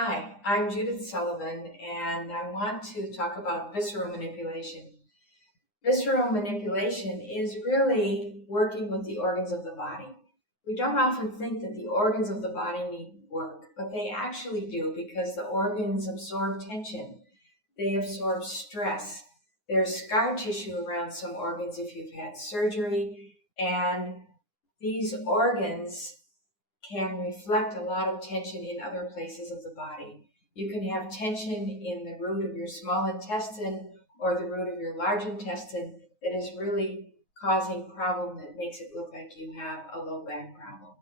Hi, I'm Judith Sullivan, and I want to talk about visceral manipulation. Visceral manipulation is really working with the organs of the body. We don't often think that the organs of the body need work, but they actually do because the organs absorb tension. They absorb stress. There's scar tissue around some organs if you've had surgery, and these organs can reflect a lot of tension in other places of the body. You can have tension in the root of your small intestine or the root of your large intestine that is really causing a problem that makes it look like you have a low back problem.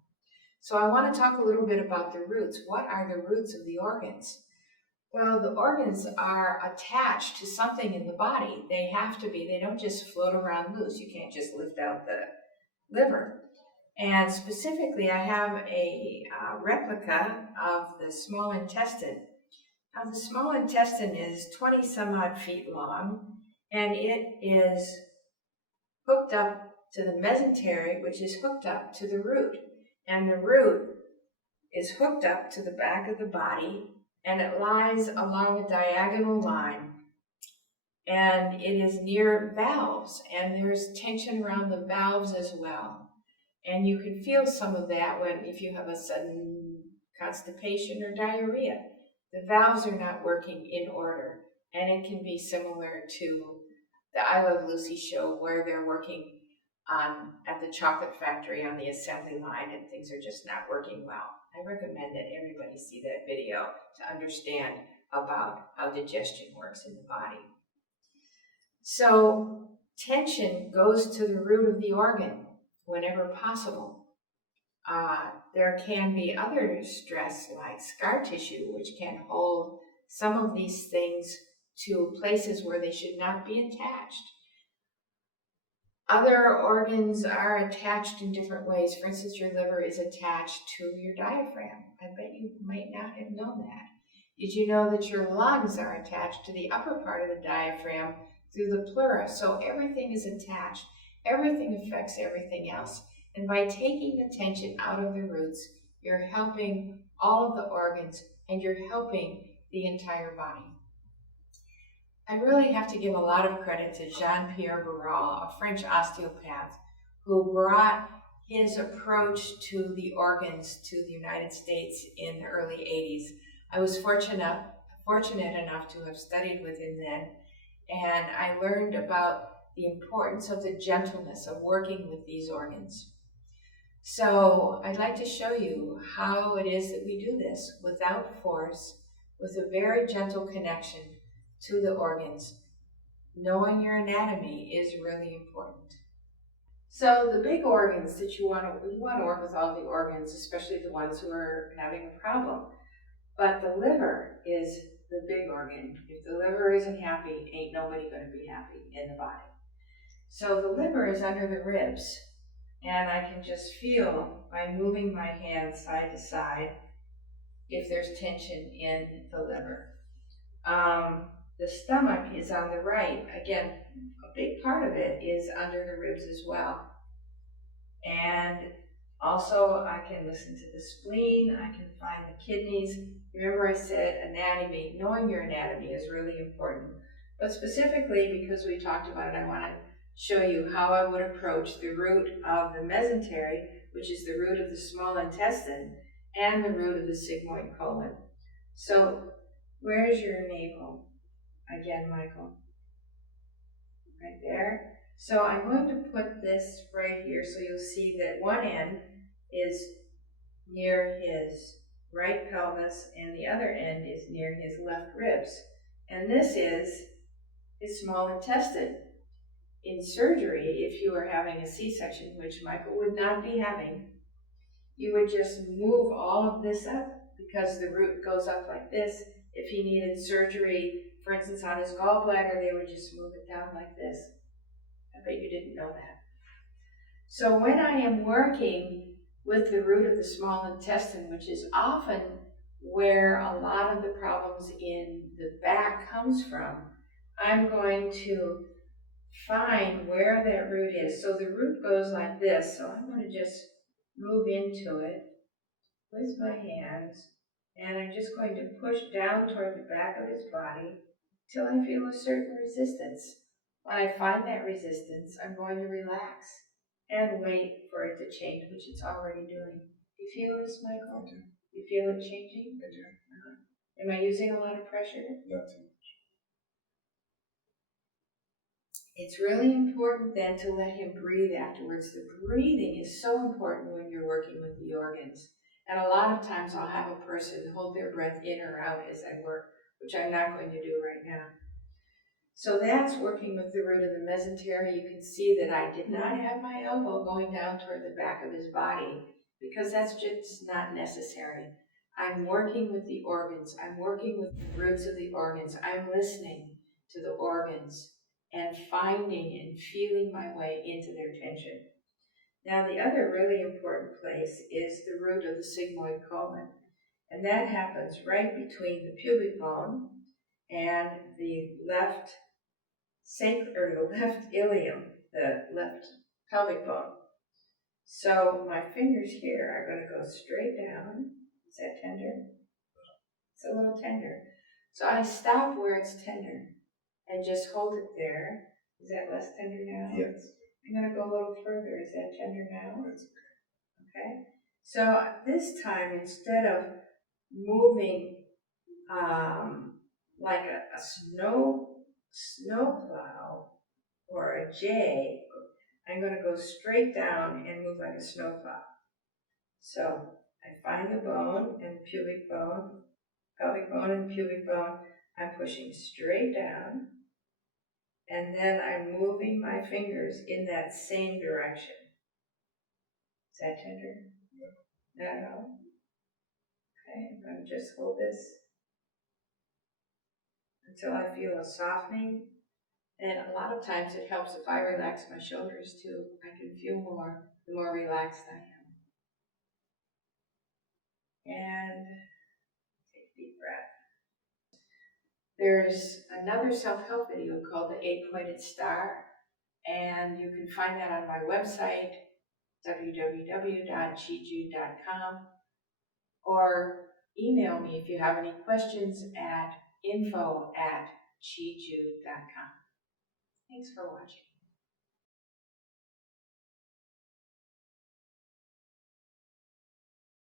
So I want to talk a little bit about the roots. What are the roots of the organs? Well, the organs are attached to something in the body. They have to be. They don't just float around loose. You can't just lift out the liver. And specifically, I have a replica of the small intestine. Now, the small intestine is 20 some odd feet long, and it is hooked up to the mesentery, which is hooked up to the root. And the root is hooked up to the back of the body, and it lies along a diagonal line. And it is near valves, and there's tension around the valves as well. And you can feel some of that if you have a sudden constipation or diarrhea. The valves are not working in order, and it can be similar to the I Love Lucy show where they're working at the chocolate factory on the assembly line and things are just not working well. I recommend that everybody see that video to understand about how digestion works in the body. So tension goes to the root of the organ whenever possible. There can be other stress like scar tissue, which can hold some of these things to places where they should not be attached. Other organs are attached in different ways. For instance, your liver is attached to your diaphragm. I bet you might not have known that. Did you know that your lungs are attached to the upper part of the diaphragm through the pleura? So everything is attached. Everything affects everything else. And by taking the tension out of the roots, you're helping all of the organs and you're helping the entire body. I really have to give a lot of credit to Jean-Pierre Barral, a French osteopath, who brought his approach to the organs to the United States in the early 80s. I was fortunate enough to have studied with him then, and I learned about the importance of the gentleness of working with these organs. So I'd like to show you how it is that we do this without force, with a very gentle connection to the organs. Knowing your anatomy is really important. So the big organs that you want to work with all the organs, especially the ones who are having a problem. But the liver is the big organ. If the liver isn't happy, ain't nobody going to be happy in the body. So the liver is under the ribs, and I can just feel by moving my hands side to side if there's tension in the liver. The stomach is on the right. Again, a big part of it is under the ribs as well. And also I can listen to the spleen, I can find the kidneys. Remember I said anatomy, knowing your anatomy is really important. But specifically, because we talked about it, I want to show you how I would approach the root of the mesentery, which is the root of the small intestine, and the root of the sigmoid colon. So where's your navel? Again, Michael. Right there. So I'm going to put this right here so you'll see that one end is near his right pelvis and the other end is near his left ribs. And this is his small intestine. In surgery, if you were having a C-section, which Michael would not be having, you would just move all of this up because the root goes up like this. If he needed surgery, for instance, on his gallbladder, they would just move it down like this. I bet you didn't know that. So when I am working with the root of the small intestine, which is often where a lot of the problems in the back comes from, I'm going to find where that root is. So the root goes like this, so I'm going to just move into it with my hands, and I'm just going to push down toward the back of his body till I feel a certain resistance. When I find that resistance, I'm going to relax and wait for it to change, which it's already doing. You feel this, Michael? I do. You feel it changing? I do. Am I using a lot of pressure? Not too much. It's really important then to let him breathe afterwards. The breathing is so important when you're working with the organs. And a lot of times I'll have a person hold their breath in or out as I work, which I'm not going to do right now. So that's working with the root of the mesentery. You can see that I did not have my elbow going down toward the back of his body because that's just not necessary. I'm working with the organs. I'm working with the roots of the organs. I'm listening to the organs and finding and feeling my way into their tension. Now, the other really important place is the root of the sigmoid colon, and that happens right between the pubic bone and the left the left ilium, the left pelvic bone. So my fingers here are going to go straight down. Is that tender? It's a little tender. So I stop where it's tender and just hold it there. Is that less tender now? Yes. I'm going to go a little further. Is that tender now? That's Okay. So this time, instead of moving like a snowplow or a jay, I'm going to go straight down and move like a snowplow. So I find the bone and pubic bone, pelvic bone and pubic bone. I'm pushing straight down, and then I'm moving my fingers in that same direction. Is that tender? No. Not at all? Okay, I'm going to just hold this until I feel a softening. And a lot of times it helps if I relax my shoulders too. I can feel more the more relaxed I am. And take a deep breath. There's another self-help video called The 8-Pointed Star, and you can find that on my website, www.chiju.com, or email me if you have any questions at info@chiju.com. Thanks for watching.